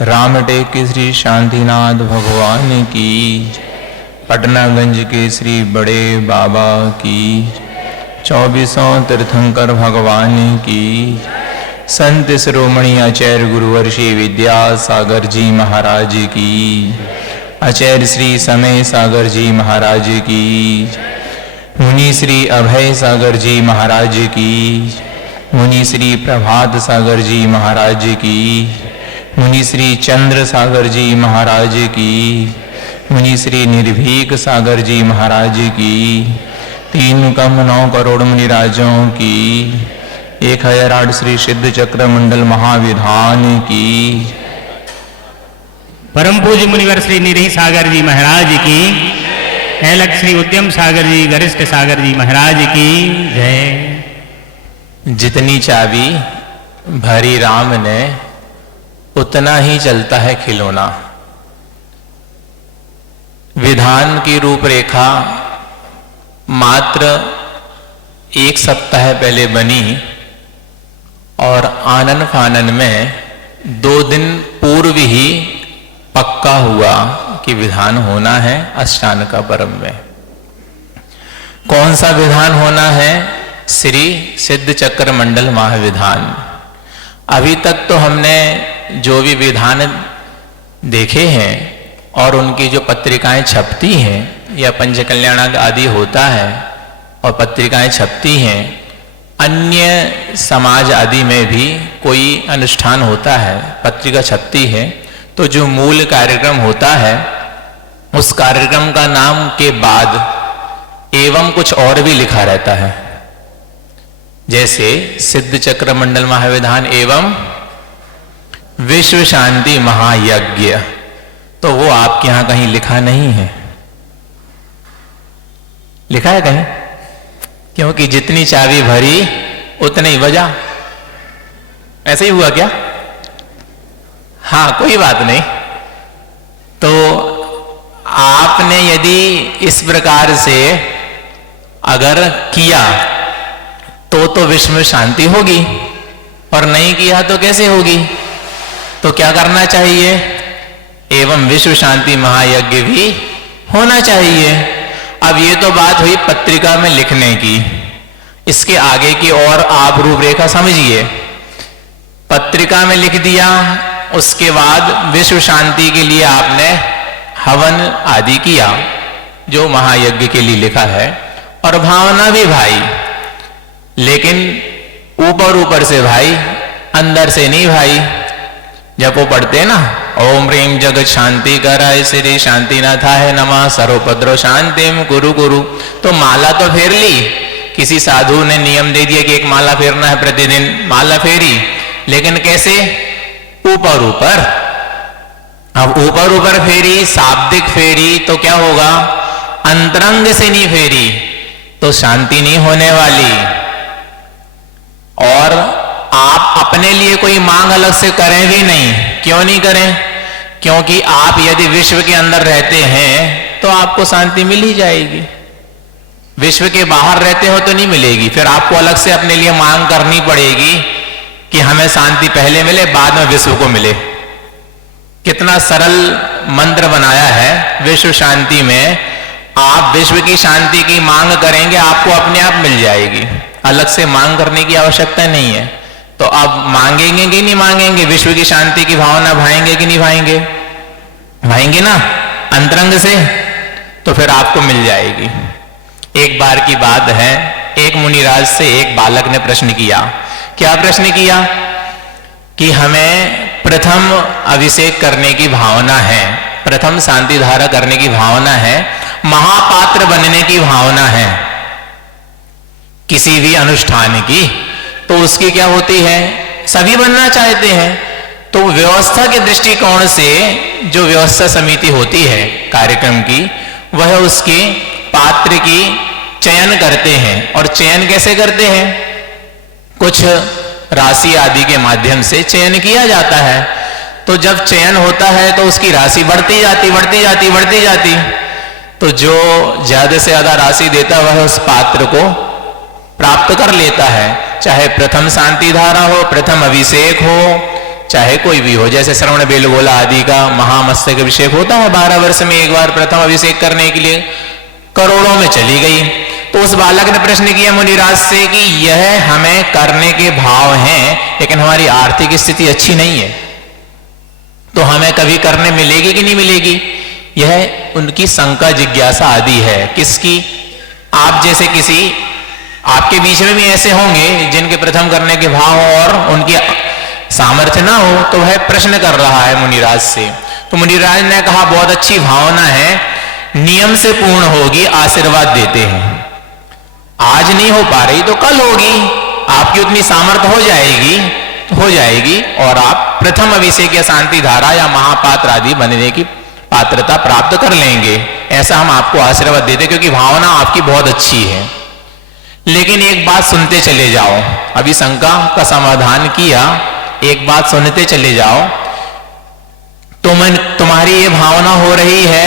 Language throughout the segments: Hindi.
रामटेक के श्री शांतिनाथ भगवान की, पटनागंज के श्री बड़े बाबा की, 24 तीर्थंकर भगवान की, संत शिरोमणि आचार्य गुरुवर्षी विद्यासागर जी महाराज की, आचार्य श्री समय सागर जी महाराज की, मुनि श्री अभय सागर जी महाराज की, मुनि श्री प्रभात सागर जी महाराज की, मुनि श्री चंद्र सागर जी महाराज की, मुनि श्री निर्भीक सागर जी महाराज की, 3 कम 9 करोड़ मुनिराजों की, 1008 श्री सिद्ध चक्र मंडल महाविधान की, परम पूज्य मुनिवर श्री निरही सागर जी महाराज की, ऐलक श्री उद्यम सागर जी गरिष्ठ सागर जी महाराज की जय। जितनी चाबी भरी राम ने उतना ही चलता है खिलौना। विधान की रूपरेखा मात्र 1 सप्ताह पहले बनी और आनन फानन में 2 दिन पूर्व ही पक्का हुआ कि विधान होना है अष्टान का पर्व में। कौन सा विधान होना है? श्री सिद्ध चक्र मंडल महाविधान। अभी तक तो हमने जो भी विधान देखे हैं और उनकी जो पत्रिकाएं छपती हैं या पंचकल्याणक आदि होता है और पत्रिकाएं छपती हैं, अन्य समाज आदि में भी कोई अनुष्ठान होता है, पत्रिका छपती है, तो जो मूल कार्यक्रम होता है उस कार्यक्रम का नाम के बाद एवं कुछ और भी लिखा रहता है। जैसे सिद्ध चक्र मंडल महाविधान एवं विश्व शांति महायज्ञ, तो वो आपके यहां कहीं लिखा नहीं है। लिखा है कहीं? क्योंकि जितनी चाबी भरी उतनी ही बजा। ऐसे ही हुआ क्या? हाँ, कोई बात नहीं। तो आपने यदि इस प्रकार से अगर किया तो विश्व में शांति होगी, और नहीं किया तो कैसे होगी? तो क्या करना चाहिए? एवं विश्व शांति महायज्ञ भी होना चाहिए। अब ये तो बात हुई पत्रिका में लिखने की। इसके आगे की और आप रूपरेखा समझिए। पत्रिका में लिख दिया, उसके बाद विश्व शांति के लिए आपने हवन आदि किया जो महायज्ञ के लिए लिखा है, और भावना भी भाई, लेकिन ऊपर ऊपर से भाई, अंदर से नहीं भाई। जब वो पढ़ते ना, ओम ह्रीं जगत शांति कराय श्री शांतिनाथाय नमः सर्वोपद्रव शांतिम कुरु कुरु, तो माला तो फेर ली। किसी साधु ने नियम दे दिया कि 1 माला फेरना है प्रतिदिन, माला फेरी, लेकिन कैसे? ऊपर ऊपर। अब ऊपर ऊपर फेरी, शाब्दिक फेरी, तो क्या होगा? अंतरंग से नहीं फेरी तो शांति नहीं होने वाली। और आप अपने लिए कोई मांग अलग से करें भी नहीं। क्यों नहीं करें? क्योंकि आप यदि विश्व के अंदर रहते हैं तो आपको शांति मिल ही जाएगी। विश्व के बाहर रहते हो तो नहीं मिलेगी, फिर आपको अलग से अपने लिए मांग करनी पड़ेगी कि हमें शांति पहले मिले, बाद में विश्व को मिले। कितना सरल मंत्र बनाया है विश्व शांति में। आप विश्व की शांति की मांग करेंगे, आपको अपने आप मिल जाएगी, अलग से मांग करने की आवश्यकता नहीं है। तो अब मांगेंगे कि नहीं मांगेंगे? विश्व की शांति की भावना भाएंगे कि नहीं भाएंगे? भाएंगे ना, अंतरंग से, तो फिर आपको मिल जाएगी। एक बार की बात है, एक मुनिराज से एक बालक ने प्रश्न किया। क्या प्रश्न किया? कि हमें प्रथम अभिषेक करने की भावना है, प्रथम शांति धारा करने की भावना है, महापात्र बनने की भावना है किसी भी अनुष्ठान की, तो उसकी क्या होती है? सभी बनना चाहते हैं। तो व्यवस्था के दृष्टिकोण से जो व्यवस्था समिति होती है कार्यक्रम की, वह उसके पात्र की चयन करते हैं। और चयन कैसे करते हैं? कुछ राशि आदि के माध्यम से चयन किया जाता है। तो जब चयन होता है तो उसकी राशि बढ़ती जाती बढ़ती जाती बढ़ती जाती, तो जो ज्यादा से ज्यादा राशि देता वह उस पात्र को प्राप्त कर लेता है। चाहे प्रथम शांति धारा हो, प्रथम अभिषेक हो, चाहे कोई भी हो, जैसे श्रवण बेलगोला आदि का महामस्तक अभिषेक होता है 12 वर्ष में एक बार प्रथम अभिषेक करने के लिए, करोड़ों में चली गई। तो उस बालक ने प्रश्न किया मुनिराज से कि यह हमें करने के भाव हैं, लेकिन हमारी आर्थिक स्थिति अच्छी नहीं है, तो हमें कभी करने मिलेगी कि नहीं मिलेगी? यह उनकी शंका जिज्ञासा आदि है। किसकी? आप जैसे किसी, आपके बीच में भी ऐसे होंगे जिनके प्रथम करने के भाव और उनकी सामर्थ्य ना हो, तो वह प्रश्न कर रहा है मुनिराज से। तो मुनिराज ने कहा बहुत अच्छी भावना है, नियम से पूर्ण होगी, आशीर्वाद देते हैं। आज नहीं हो पा रही तो कल होगी, आपकी उतनी सामर्थ्य हो जाएगी तो हो जाएगी, और आप प्रथम अभिषेक या शांति धारा या महापात्र आदि बनने की पात्रता प्राप्त कर लेंगे, ऐसा हम आपको आशीर्वाद देते, क्योंकि भावना आपकी बहुत अच्छी है। लेकिन एक बात सुनते चले जाओ, अभी शंका का समाधान किया, एक बात सुनते चले जाओ। तुम्हारी ये भावना हो रही है,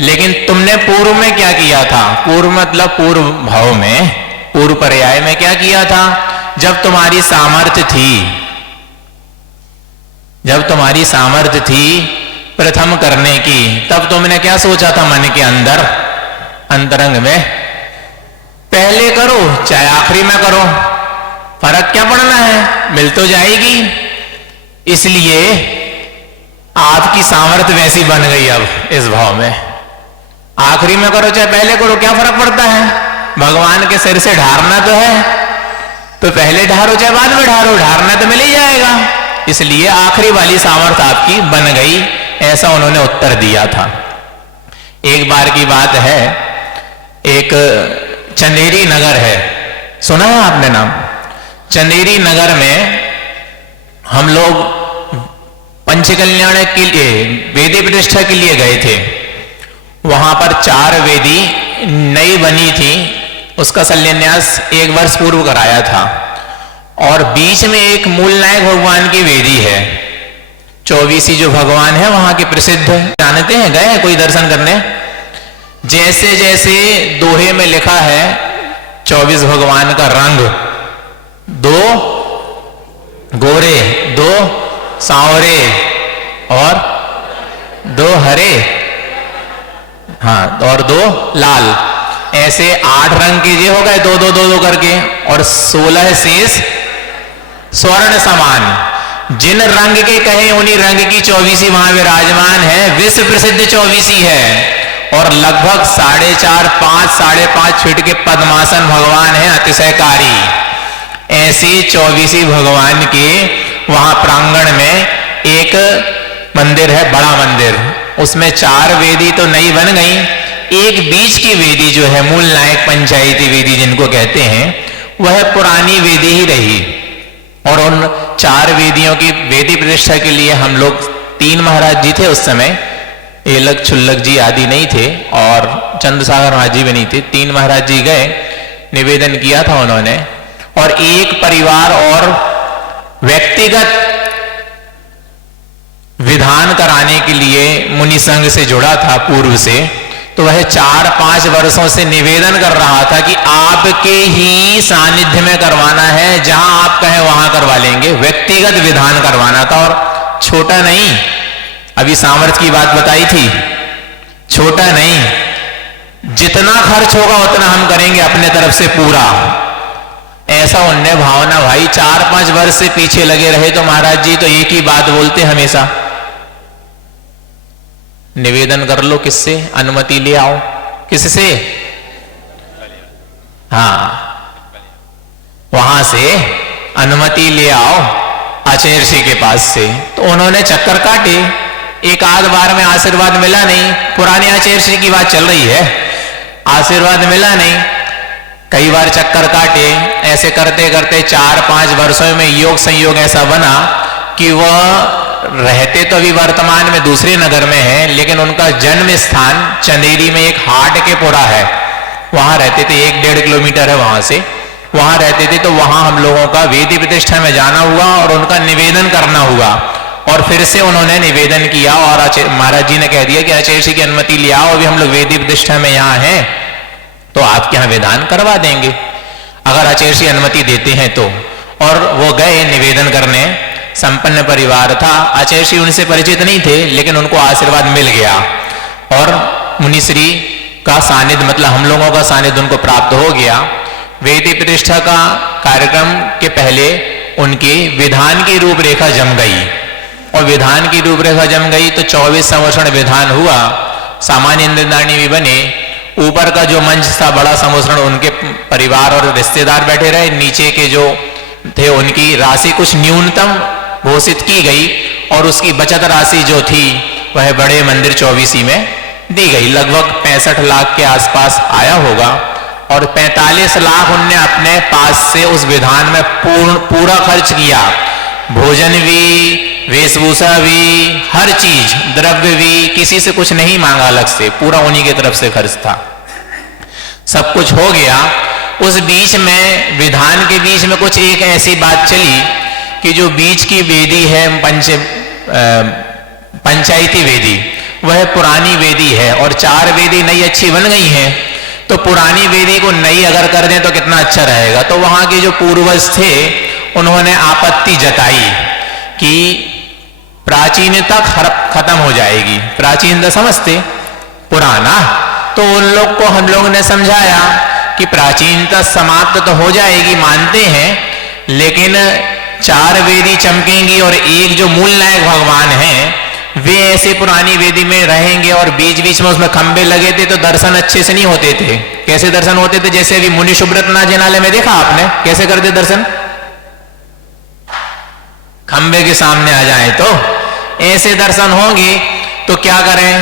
लेकिन तुमने पूर्व में क्या किया था? पूर्व मतलब पूर्व भाव में, पूर्व पर्याय में क्या किया था? जब तुम्हारी सामर्थ्य थी, जब तुम्हारी सामर्थ्य थी प्रथम करने की, तब तुमने क्या सोचा था मन के अंदर, अंतरंग में? पहले करो चाहे आखिरी में करो, फर्क क्या पड़ना है, मिल तो जाएगी। इसलिए आपकी सामर्थ्य वैसी बन गई अब इस भाव में, आखिरी में करो चाहे पहले करो, क्या फर्क पड़ता है? भगवान के सिर से ढारना तो है, तो पहले ढारो चाहे बाद में ढारो, ढारना तो मिल ही जाएगा। इसलिए आखिरी वाली सामर्थ्य आपकी बन गई, ऐसा उन्होंने उत्तर दिया था। एक बार की बात है, एक चंदेरी नगर है, सुना है आपने नाम? चंदेरी नगर में हम लोग पंचकल्याण के लिए, वेदी प्रतिष्ठा के लिए गए थे। वहां पर 4 वेदी नई बनी थी, उसका शिलान्यास 1 वर्ष पूर्व कराया था, और बीच में एक मूल नायक भगवान की वेदी है। 24 जो भगवान है वहां के प्रसिद्ध, जानते हैं, गए हैं कोई दर्शन करने? जैसे जैसे दोहे में लिखा है 24 भगवान का रंग, 2 गोरे, 2 सांवरे और 2 हरे, हाँ, और 2 लाल, ऐसे 8 रंग के ये हो गए, 2-2-2-2 करके, और 16 शेष स्वर्ण समान। जिन रंग के कहे उन्हीं रंग की 24 वहां विराजमान है, विश्व प्रसिद्ध 24 है, और लगभग 4.5 फीट के पद्मासन भगवान है, अतिशयकारी। ऐसे 24 भगवान के वहां प्रांगण में एक मंदिर है, बड़ा मंदिर, उसमें 4 वेदी तो नई बन गई, एक बीच की वेदी जो है मूल नायक पंचायती वेदी जिनको कहते हैं, वह पुरानी वेदी ही रही। और उन 4 वेदियों की वेदी प्रतिष्ठा के लिए हम लोग 3 महाराज जी थे उस समय, एलक छुल्लक जी आदि नहीं थे, और चंद्रसागर महाराज जी भी नहीं थे, 3 महाराज जी गए, निवेदन किया था उन्होंने, और एक परिवार और व्यक्तिगत विधान कराने के लिए मुनि संघ से जुड़ा था पूर्व से, तो वह 4-5 वर्षों से निवेदन कर रहा था कि आपके ही सानिध्य में करवाना है, जहां आप कहें वहां करवा लेंगे, व्यक्तिगत विधान करवाना था, और छोटा नहीं, अभी सामर्थ्य की बात बताई थी, छोटा नहीं, जितना खर्च होगा उतना हम करेंगे अपने तरफ से पूरा, ऐसा उनने भावना। भाई 4-5 वर्ष से पीछे लगे रहे तो महाराज जी तो एक ही बात बोलते हमेशा, निवेदन कर लो, किससे? अनुमति ले आओ, किससे? हाँ, वहां से अनुमति ले आओ आचार्य श्री के पास से। तो उन्होंने चक्कर काटे, एक आध बार में आशीर्वाद मिला नहीं, पुराने आचार्य श्री की बात चल रही है, आशीर्वाद मिला नहीं, कई बार चक्कर काटे, ऐसे करते करते 4-5 वर्षों में योग संयोग ऐसा बना कि वह रहते तो अभी वर्तमान में दूसरे नगर में है, लेकिन उनका जन्म स्थान चंदेरी में एक हाट के पुरा है, वहां रहते थे, 1-1.5 किलोमीटर है वहां से, वहां रहते थे। तो वहां हम लोगों का वेदी प्रतिष्ठा में जाना हुआ और उनका निवेदन करना हुआ, और फिर से उन्होंने निवेदन किया, और महाराज जी ने कह दिया कि आचार्य जी की अनुमति ले आओ, अभी हम लोग वेदी प्रतिष्ठा में यहाँ हैं, तो आपके यहाँ विधान करवा देंगे, अगर आचार्य जी अनुमति देते हैं तो। और वो गए निवेदन करने, संपन्न परिवार था। आचार्य उनसे परिचित नहीं थे, लेकिन उनको आशीर्वाद मिल गया और मुनिश्री का सानिध्य, मतलब हम लोगों का सानिध्य उनको प्राप्त हो गया। वेदी प्रतिष्ठा का कार्यक्रम के पहले उनकी विधान की रूपरेखा जम गई, और विधान की रूपरेखा जम गई तो 24 संवत्सरण विधान हुआ, सामान्य इंद्रदानी भी बने। ऊपर का जो मंच था बड़ा संवत्सरण उनके परिवार और रिश्तेदार बैठे रहे, नीचे के जो थे उनकी राशि कुछ न्यूनतम घोषित की गई और उसकी बचत राशि जो थी वह बड़े मंदिर 24 में दी गई। लगभग 65 लाख के आसपास आया होगा, और 45 लाख उनने अपने पास से उस विधान में पूरा खर्च किया। भोजन भी, वेशभूषा भी, हर चीज, द्रव्य भी, किसी से कुछ नहीं मांगा अलग से, पूरा उन्हीं की तरफ से खर्च था। सब कुछ हो गया। उस बीच में, विधान के बीच में कुछ एक ऐसी बात चली कि जो बीच की वेदी है पंचायती वेदी, वह पुरानी वेदी है और 4 वेदी नई अच्छी बन गई हैं, तो पुरानी वेदी को नई अगर कर दें तो कितना अच्छा रहेगा। तो वहां के जो पूर्वज थे उन्होंने आपत्ति जताई कि प्राचीनता खत्म हो जाएगी। प्राचीनता समझते, पुराना, तो उन लोग को हम लोगों ने समझाया कि प्राचीनता समाप्त तो हो जाएगी, मानते हैं, लेकिन 4 वेदी चमकेंगी और एक जो मूल नायक भगवान हैं वे ऐसे पुरानी वेदी में रहेंगे, और बीच बीच में उसमें खंबे लगे थे तो दर्शन अच्छे से नहीं होते थे। कैसे दर्शन होते थे? जैसे अभी मुनि सुब्रतनाथ जिनालय में देखा आपने कैसे करते दर्शन, खंबे के सामने आ जाए तो ऐसे दर्शन होंगे। तो क्या करें,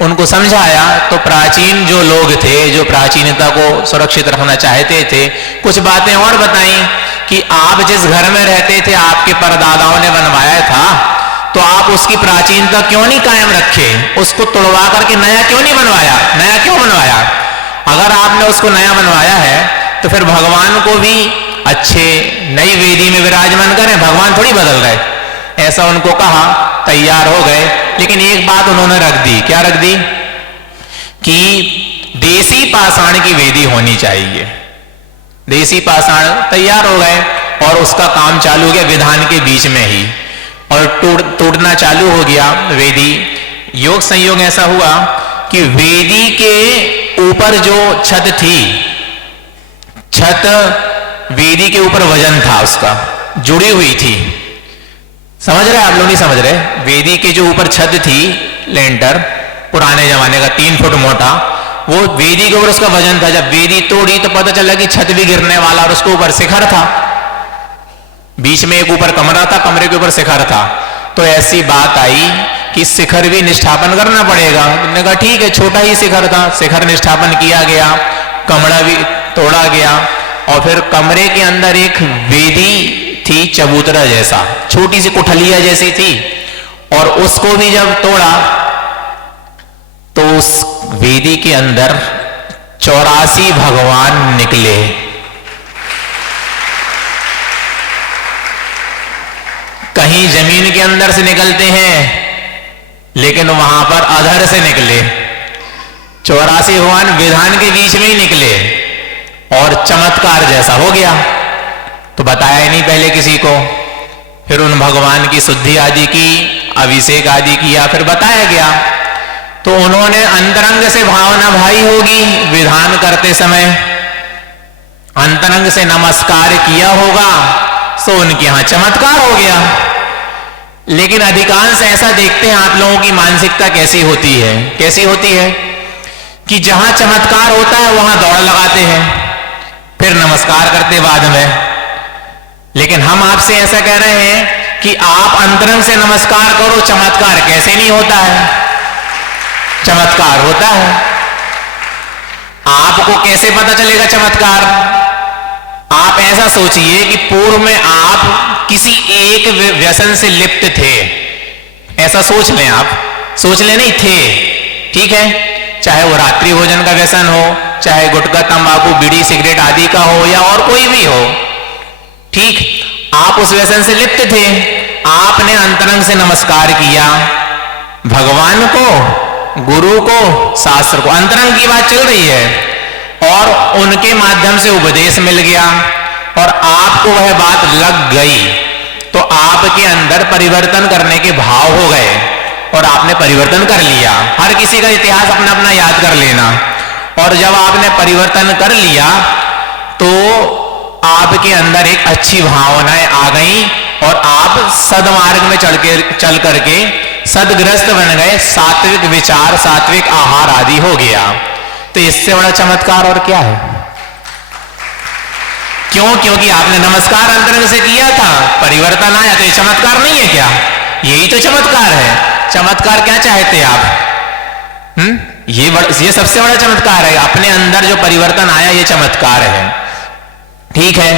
उनको समझाया। तो प्राचीन जो लोग थे, जो प्राचीनता को सुरक्षित रखना चाहते थे, कुछ बातें और बताई कि आप जिस घर में रहते थे आपके परदादाओं ने बनवाया था, तो आप उसकी प्राचीनता क्यों नहीं कायम रखे, उसको तोड़वा करके नया क्यों नहीं बनवाया? नया क्यों बनवाया? अगर आपने उसको नया बनवाया है तो फिर भगवान को भी अच्छे नई वेदी में विराजमान करें, भगवान थोड़ी बदल रहे। ऐसा उनको कहा, तैयार हो गए। लेकिन एक बात उन्होंने रख दी। क्या रख दी? कि देसी पाषाण की वेदी होनी चाहिए। देसी पाषाण तैयार हो गए और उसका काम चालू हो गया विधान के बीच में ही, और टूटना चालू हो गया वेदी। योग संयोग ऐसा हुआ कि वेदी के ऊपर जो छत थी, छत वेदी के ऊपर वजन था उसका, जुड़ी हुई थी। समझ रहे आप लोग? नहीं समझ रहे? वेदी के जो ऊपर छत थी, लेंटर पुराने जमाने का 3 फुट मोटा, वो वेदी के ऊपर उसका वजन था। जब वेदी तोड़ी तो पता चला कि छत भी गिरने वाला, और उसके ऊपर शिखर था, बीच में एक ऊपर कमरा था, कमरे के ऊपर शिखर था। तो ऐसी बात आई कि शिखर भी निष्ठापन करना पड़ेगा। उन्होंने कहा ठीक है, छोटा ही शिखर था, शिखर निष्ठापन किया गया, कमरा भी तोड़ा गया, और फिर कमरे के अंदर एक वेदी थी चबूतरा जैसा, छोटी सी कुठलिया जैसी थी, और उसको भी जब तोड़ा तो उस वेदी के अंदर 84 भगवान निकले। कहीं जमीन के अंदर से निकलते हैं, लेकिन वहां पर अधर से निकले। 84 भगवान विधान के बीच में ही निकले, और चमत्कार जैसा हो गया। तो बताया ही नहीं पहले किसी को। फिर उन भगवान की शुद्धि आदि की, अभिषेक आदि किया, फिर बताया गया। तो उन्होंने अंतरंग से भावना भाई होगी, विधान करते समय अंतरंग से नमस्कार किया होगा, तो उनके यहां चमत्कार हो गया। लेकिन अधिकांश ऐसा देखते हैं, आप लोगों की मानसिकता कैसी होती है? कैसी होती है कि जहां चमत्कार होता है वहां दौड़ लगाते हैं, फिर नमस्कार करते बाद में। लेकिन हम आपसे ऐसा कह रहे हैं कि आप अंतरंग से नमस्कार करो, चमत्कार कैसे नहीं होता है? चमत्कार होता है। आपको कैसे पता चलेगा चमत्कार? आप ऐसा सोचिए कि पूर्व में आप किसी एक व्यसन से लिप्त थे, ऐसा सोच लें। आप सोच लें, नहीं थे, ठीक है, चाहे वो रात्रि भोजन का व्यसन हो, चाहे गुटखा तंबाकू बीड़ी सिगरेट आदि का हो, या और कोई भी हो, ठीक, आप उस व्यसन से लिप्त थे। आपने अंतरंग से नमस्कार किया भगवान को, गुरु को, शास्त्र को, अंतरंग की बात चल रही है, और उनके माध्यम से उपदेश मिल गया, और आपको वह बात लग गई। तो आपके अंदर परिवर्तन करने के भाव हो गए और आपने परिवर्तन कर लिया। हर किसी का इतिहास अपना अपना याद कर लेना। और जब आपने परिवर्तन कर लिया तो आपके अंदर एक अच्छी भावनाएं आ गई और आप सदमार्ग में चल करके सदग्रस्त बन गए, सात्विक विचार, सात्विक आहार आदि हो गया। तो इससे बड़ा चमत्कार और क्या है? क्यों? क्योंकि आपने नमस्कार अंतरंग से किया था, परिवर्तन आया। तो ये चमत्कार नहीं है क्या? यही तो चमत्कार है। चमत्कार क्या चाहते आप? ये सबसे बड़ा चमत्कार है। अपने अंदर जो परिवर्तन आया ये चमत्कार है। ठीक है।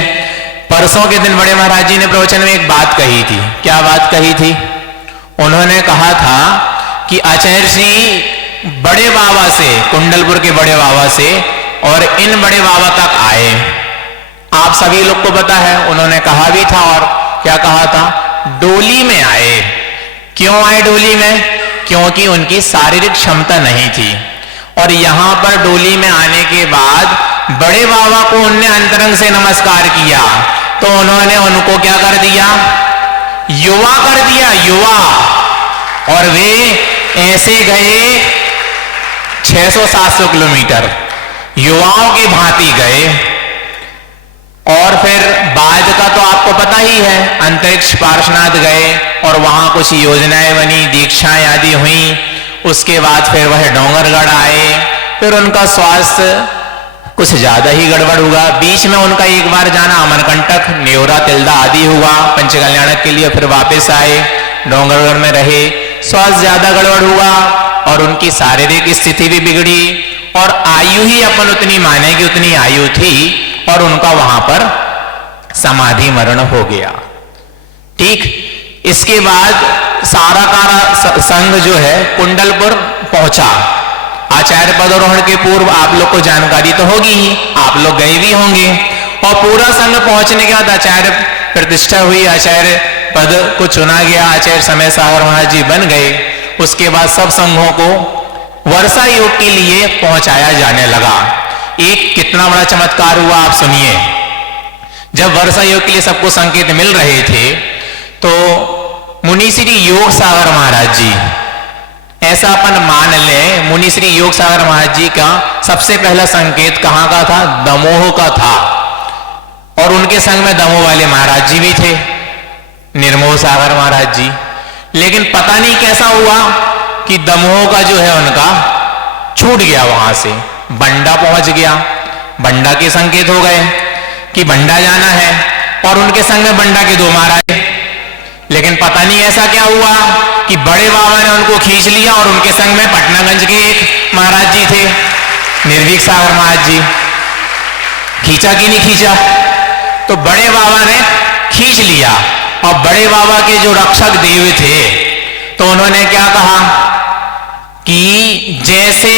परसों के दिन बड़े महाराज जी ने प्रवचन में एक बात कही थी। क्या बात कही थी? उन्होंने कहा था कि आचार्य श्री बड़े बाबा से, कुंडलपुर के बड़े बाबा से और इन बड़े बाबा तक आए। आप सभी लोग को पता है, उन्होंने कहा भी था। और क्या कहा था? डोली में आए। क्यों आए डोली में? क्योंकि उनकी शारीरिक क्षमता नहीं थी। और यहां पर डोली में आने के बाद बड़े बाबा को उनने अंतरंग से नमस्कार किया तो उन्होंने उनको क्या कर दिया? युवा कर दिया, युवा। और वे ऐसे गए 600-700 किलोमीटर, युवाओं की भांति गए। और फिर बाद का तो आपको पता ही है, अंतरिक्ष पार्श्वनाथ गए और वहां कुछ योजनाएं बनी, दीक्षाएं आदि हुई। उसके बाद फिर वह डोंगरगढ़ आए। फिर उनका स्वास्थ्य कुछ ज्यादा ही गड़बड़ हुआ। बीच में उनका एक बार जाना अमरकंटक, न्योरा, तिल्दा आदि हुआ पंचकल्याणक के लिए। फिर वापस आए, डोंगरगढ़ में रहे। स्वास्थ्य ज्यादा गड़बड़ हुआ और उनकी शारीरिक स्थिति भी बिगड़ी। और आयु ही अपन उतनी माने कि उतनी आयु थी और उनका वहां पर समाधि मरण हो गया। ठीक। इसके बाद सारा का संघ जो है कुंडलपुर पहुंचा। आचार्य पदारोहण के पूर्व आप लोग को जानकारी तो होगी ही, आप लोग गए भी होंगे। और पूरा संघ पहुंचने के बाद आचार्य प्रतिष्ठा हुई, आचार्य पद को चुना गया, आचार्य समय सागर महाराज जी बन गए। उसके बाद सब संघों को वर्षा योग के लिए पहुंचाया जाने लगा। एक कितना बड़ा चमत्कार हुआ आप सुनिए। जब वर्षा योग के लिए सबको संकेत मिल रहे थे तो मुनि श्री योग सागर महाराज जी, ऐसा अपन मान ले, मुनि श्री योग सागर महाराज जी का सबसे पहला संकेत कहां का था? दमोह का था। और उनके संग में दमोह वाले महाराज जी भी थे, निर्मोह सागर महाराज जी। लेकिन पता नहीं कैसा हुआ कि दमोह का जो है उनका छूट गया, वहां से बंडा पहुंच गया। बंडा के संकेत हो गए कि बंडा जाना है और उनके संग में बंडा के 2 महाराज। लेकिन पता नहीं ऐसा क्या हुआ कि बड़े बाबा ने उनको खींच लिया और उनके संग में पटनागंज के एक महाराज जी थे, निर्भीक सागर महाराज जी। खींचा कि नहीं खींचा? तो बड़े बाबा ने खींच लिया। और बड़े बाबा के जो रक्षक देव थे तो उन्होंने क्या कहा कि जैसे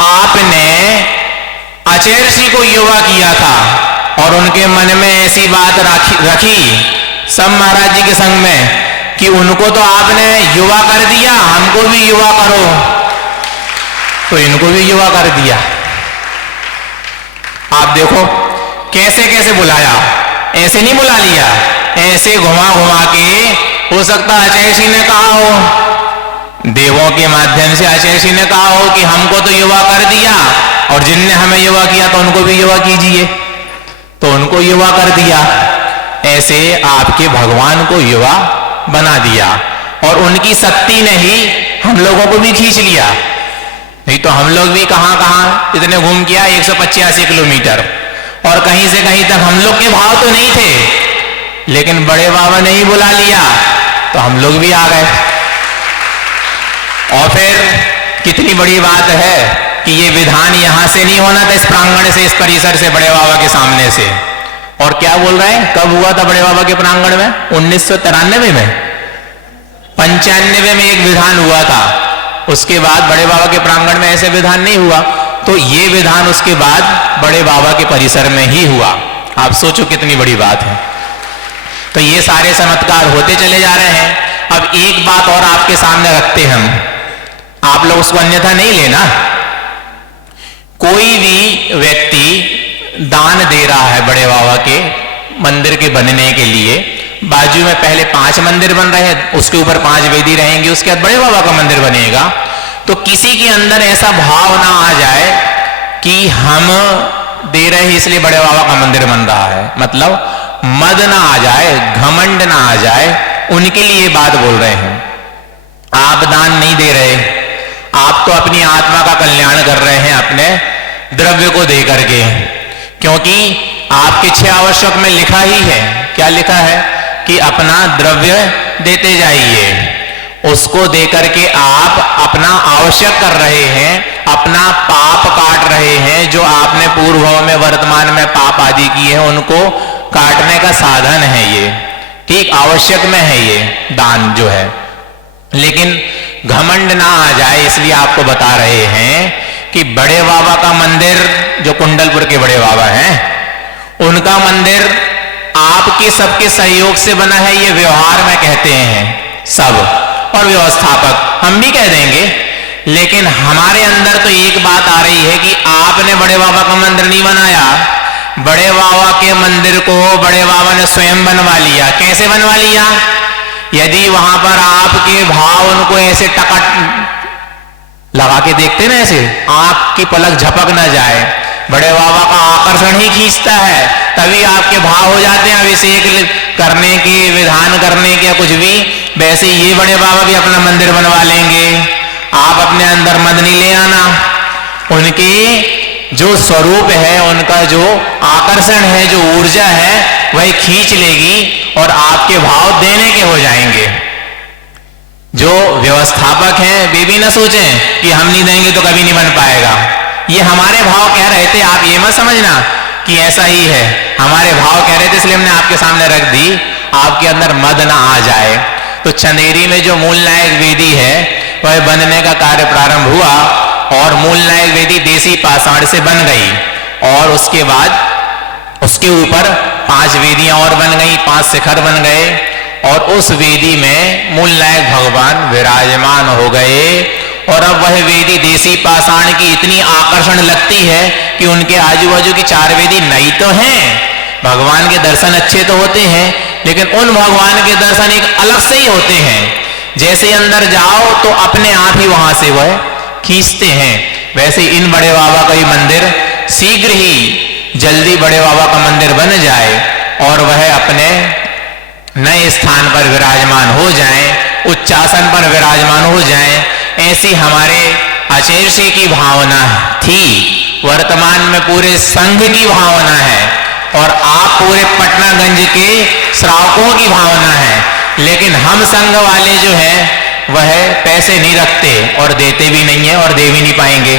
आपने आचार्य श्री को युवा किया था और उनके मन में ऐसी बात रखी सब महाराज जी के संग में कि उनको तो आपने युवा कर दिया, हमको भी युवा करो, तो इनको भी युवा कर दिया। आप देखो कैसे कैसे बुलाया, ऐसे नहीं बुला लिया, ऐसे घुमा घुमा के। हो सकता आचार्य श्री ने कहा हो, देवों के माध्यम से आचार्य श्री ने कहा हो कि हमको तो युवा कर दिया और जिनने हमें युवा किया तो उनको भी युवा कीजिए, तो उनको युवा कर दिया। ऐसे आपके भगवान को युवा बना दिया और उनकी शक्ति ने ही हम लोगों को भी खींच लिया। नहीं तो हम लोग भी कहां कहां इतने घूम किया, 185 किलोमीटर, और कहीं से कहीं तक हम लोग के भाव तो नहीं थे, लेकिन बड़े बाबा ने ही बुला लिया तो हम लोग भी आ गए। और फिर कितनी बड़ी बात है कि ये विधान यहां से नहीं होना था, इस प्रांगण से, इस परिसर से, बड़े बाबा के सामने से। और क्या बोल रहे हैं, कब हुआ था बड़े बाबा के प्रांगण में? 1993 में, 95 में एक विधान हुआ था। उसके बाद बड़े बाबा के प्रांगण में ऐसे विधान नहीं हुआ, तो ये विधान उसके बाद बड़े बाबा के परिसर में ही हुआ। आप सोचो कितनी बड़ी बात है। तो ये सारे चमत्कार होते चले जा रहे हैं। अब एक बात और आपके सामने रखते हम, आप लोग उसको अन्यथा नहीं लेना। कोई भी व्यक्ति दान दे रहा है बड़े बाबा के मंदिर के बनने के लिए, बाजू में पहले 5 मंदिर बन रहे हैं, उसके ऊपर 5 वेदी रहेंगी, उसके बाद बड़े बाबा का मंदिर बनेगा। तो किसी के अंदर ऐसा भाव ना आ जाए कि हम दे रहे हैं इसलिए बड़े बाबा का मंदिर बन रहा है, मतलब मद ना आ जाए, घमंड ना आ जाए, उनके लिए ये बात बोल रहे हैं। आप दान नहीं दे रहे, आप तो अपनी आत्मा का कल्याण कर रहे हैं अपने द्रव्य को दे करके, क्योंकि आपके 6 आवश्यक में लिखा ही है, क्या लिखा है कि अपना द्रव्य देते जाइए, उसको देकर के आप अपना आवश्यक कर रहे हैं, अपना पाप काट रहे हैं, जो आपने पूर्व में वर्तमान में पाप आदि किए हैं उनको काटने का साधन है ये, ठीक, आवश्यक में है ये दान जो है। लेकिन घमंड ना आ जाए इसलिए आपको बता रहे हैं कि बड़े बाबा का मंदिर, जो कुंडलपुर के बड़े बाबा हैं, उनका मंदिर आपके सबके सहयोग से बना है, ये व्यवहार में कहते हैं सब, और व्यवस्थापक हम भी कह देंगे। लेकिन हमारे अंदर तो एक बात आ रही है कि आपने बड़े बाबा का मंदिर नहीं बनाया, बड़े बाबा के मंदिर को बड़े बाबा ने स्वयं बनवा लिया। कैसे बनवा लिया? यदि वहां पर आपके भाव उनको ऐसे टकट लगा के देखते ना, ऐसे आंख की पलक झपक ना जाए, बड़े बाबा का आकर्षण ही खींचता है, तभी आपके भाव हो जाते हैं अभिषेक करने के, विधान करने के, कुछ भी। वैसे ये बड़े बाबा भी अपना मंदिर बनवा लेंगे, आप अपने अंदर मद नहीं ले आना, उनके जो स्वरूप है, उनका जो आकर्षण है, जो ऊर्जा है, वही खींच लेगी और आपके भाव देने के हो जाएंगे। जो व्यवस्थापक हैं वे भी ना सोचें कि हम नहीं देंगे तो कभी नहीं बन पाएगा, ये हमारे भाव कह रहे थे, आप ये मत समझना कि ऐसा ही है, हमारे भाव कह रहे थे इसलिए हमने आपके सामने रख दी, आपके अंदर मद ना आ जाए। तो चंदेरी में जो मूल नायक वेदी है वह बनने का कार्य प्रारंभ हुआ और मूल नायक वेदी देसी पाषाण से बन गई, और उसके बाद उसके ऊपर 5 वेदियां और बन गई, 5 शिखर बन गए, और उस वेदी में मूल नायक भगवान विराजमान हो गए। और अब वह वेदी देसी पाषाण की इतनी आकर्षण लगती है कि उनके आजू बाजू की 4 वेदी नई तो हैं, भगवान के दर्शन अच्छे तो होते हैं, लेकिन उन भगवान के दर्शन एक अलग से ही होते हैं, जैसे अंदर जाओ तो अपने आप ही वहां से वह खींचते हैं। वैसे इन बड़े बाबा का ही मंदिर शीघ्र ही जल्दी बड़े बाबा का मंदिर बन जाए और वह अपने नए स्थान पर विराजमान हो जाएं, उच्चासन पर विराजमान हो जाएं, ऐसी हमारे आचार्य श्री की भावना थी, वर्तमान में पूरे संघ की भावना है, और आप पूरे पटनागंज के श्रावकों की भावना है। लेकिन हम संघ वाले जो हैं वह पैसे नहीं रखते और देते भी नहीं है और दे भी नहीं पाएंगे,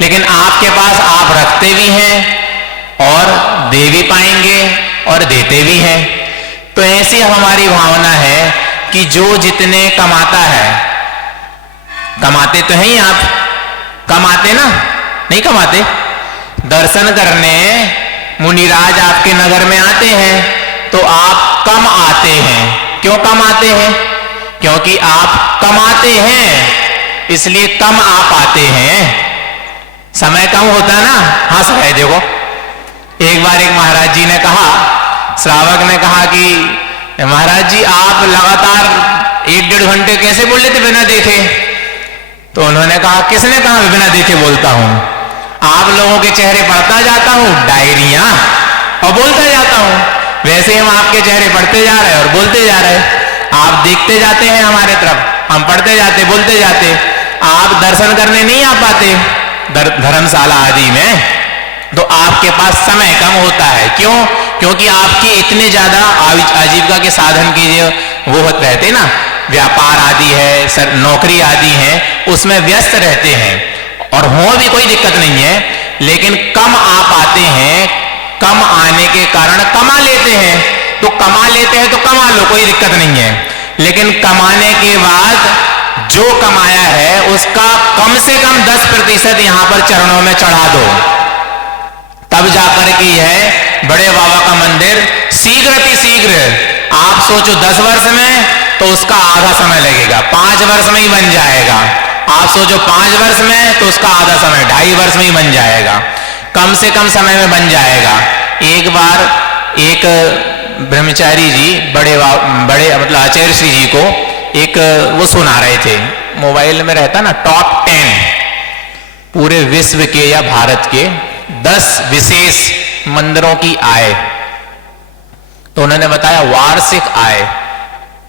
लेकिन आपके पास आप रखते भी हैं और दे भी पाएंगे और देते भी हैं। तो ऐसी हमारी भावना है कि जो जितने कमाता है, कमाते तो हैं ही आप, कमाते ना, नहीं कमाते, दर्शन करने मुनिराज आपके नगर में आते हैं तो आप कम आते हैं। क्यों कम आते हैं? क्योंकि आप कमाते हैं इसलिए कम आ पाते हैं, समय कम होता ना। हंस रहे देखो, एक बार एक महाराज जी ने कहा, श्रावक ने कहा कि महाराज जी आप लगातार 1-1.5 घंटे कैसे बोल लेते बिना देखे? तो उन्होंने कहा, किसने कहा बिना देखे बोलता हूं? आप लोगों के चेहरे पढ़ता जाता हूं डायरियां और बोलता जाता हूं, वैसे हम आपके चेहरे पढ़ते जा रहे और बोलते जा रहे, आप देखते जाते हैं हमारे तरफ, हम पढ़ते जाते बोलते जाते, आप दर्शन करने नहीं आ पाते धर्मशाला आदि में, तो आपके पास समय कम होता है। क्यों? क्योंकि आपके इतने ज्यादा आजीविका के साधन की जो वो रहते ना, व्यापार आदि है, नौकरी आदि है, उसमें व्यस्त रहते हैं, और हो भी कोई दिक्कत नहीं है, लेकिन कम आ पाते हैं, कम आने के कारण कमा लेते हैं, तो कमा लेते हैं तो कमा लो, कोई दिक्कत नहीं है, लेकिन कमाने के बाद जो कमाया है उसका कम से कम 10% यहां पर चरणों में चढ़ा दो, तब जाकर के यह बड़े बाबा का मंदिर शीघ्र आप सोचो 10 वर्ष में तो उसका आधा समय लगेगा, 5 वर्ष में ही बन जाएगा। आप सोचो 5 वर्ष में तो उसका आधा समय 2.5 वर्ष में ही बन जाएगा, कम से कम समय में बन जाएगा। एक बार एक ब्रह्मचारी जी बड़े मतलब आचार्य श्री जी को एक वो सुना रहे थे, मोबाइल में रहता ना टॉप 10 पूरे विश्व के या भारत के 10 विशेष मंदिरों की आय। तो उन्होंने बताया वार्षिक आय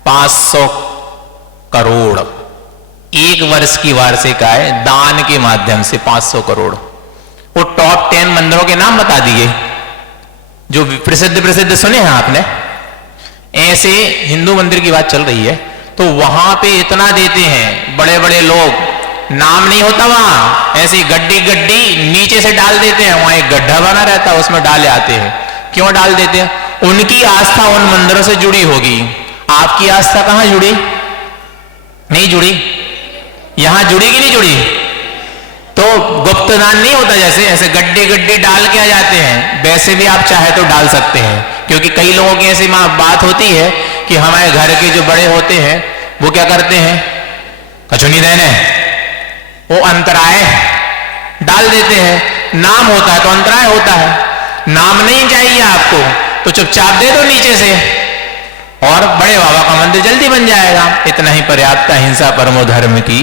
500 करोड़, एक वर्ष की वार्षिक आय दान के माध्यम से 500 करोड़। वो टॉप 10 मंदिरों के नाम बता दिए जो प्रसिद्ध प्रसिद्ध सुने हैं आपने। ऐसे हिंदू मंदिर की बात चल रही है तो वहां पे इतना देते हैं बड़े बड़े लोग, नाम नहीं होता वहां, ऐसी गड्डी गड्डी नीचे से डाल देते हैं, वहां एक गड्ढा बना रहता है उसमें डाले आते हैं। क्यों डाल देते हैं? उनकी आस्था उन मंदिरों से जुड़ी होगी। आपकी आस्था कहां जुड़ी? नहीं जुड़ी। यहां जुड़ी कि नहीं जुड़ी? तो गुप्त दान नहीं होता, जैसे ऐसे गड्ढे गड्ढे डाल के आ जाते हैं, वैसे भी आप चाहे तो डाल सकते हैं। क्योंकि कई लोगों की ऐसी बात होती है कि हमारे घर के जो बड़े होते हैं वो क्या करते हैं, कछु नहीं देने, वो अंतराय डाल देते हैं। नाम होता है तो अंतराय होता है, नाम नहीं चाहिए आपको तो चुपचाप दे दो नीचे से और बड़े बाबा का मंदिर जल्दी बन जाएगा। इतना ही पर्याप्त। हिंसा परमो धर्म की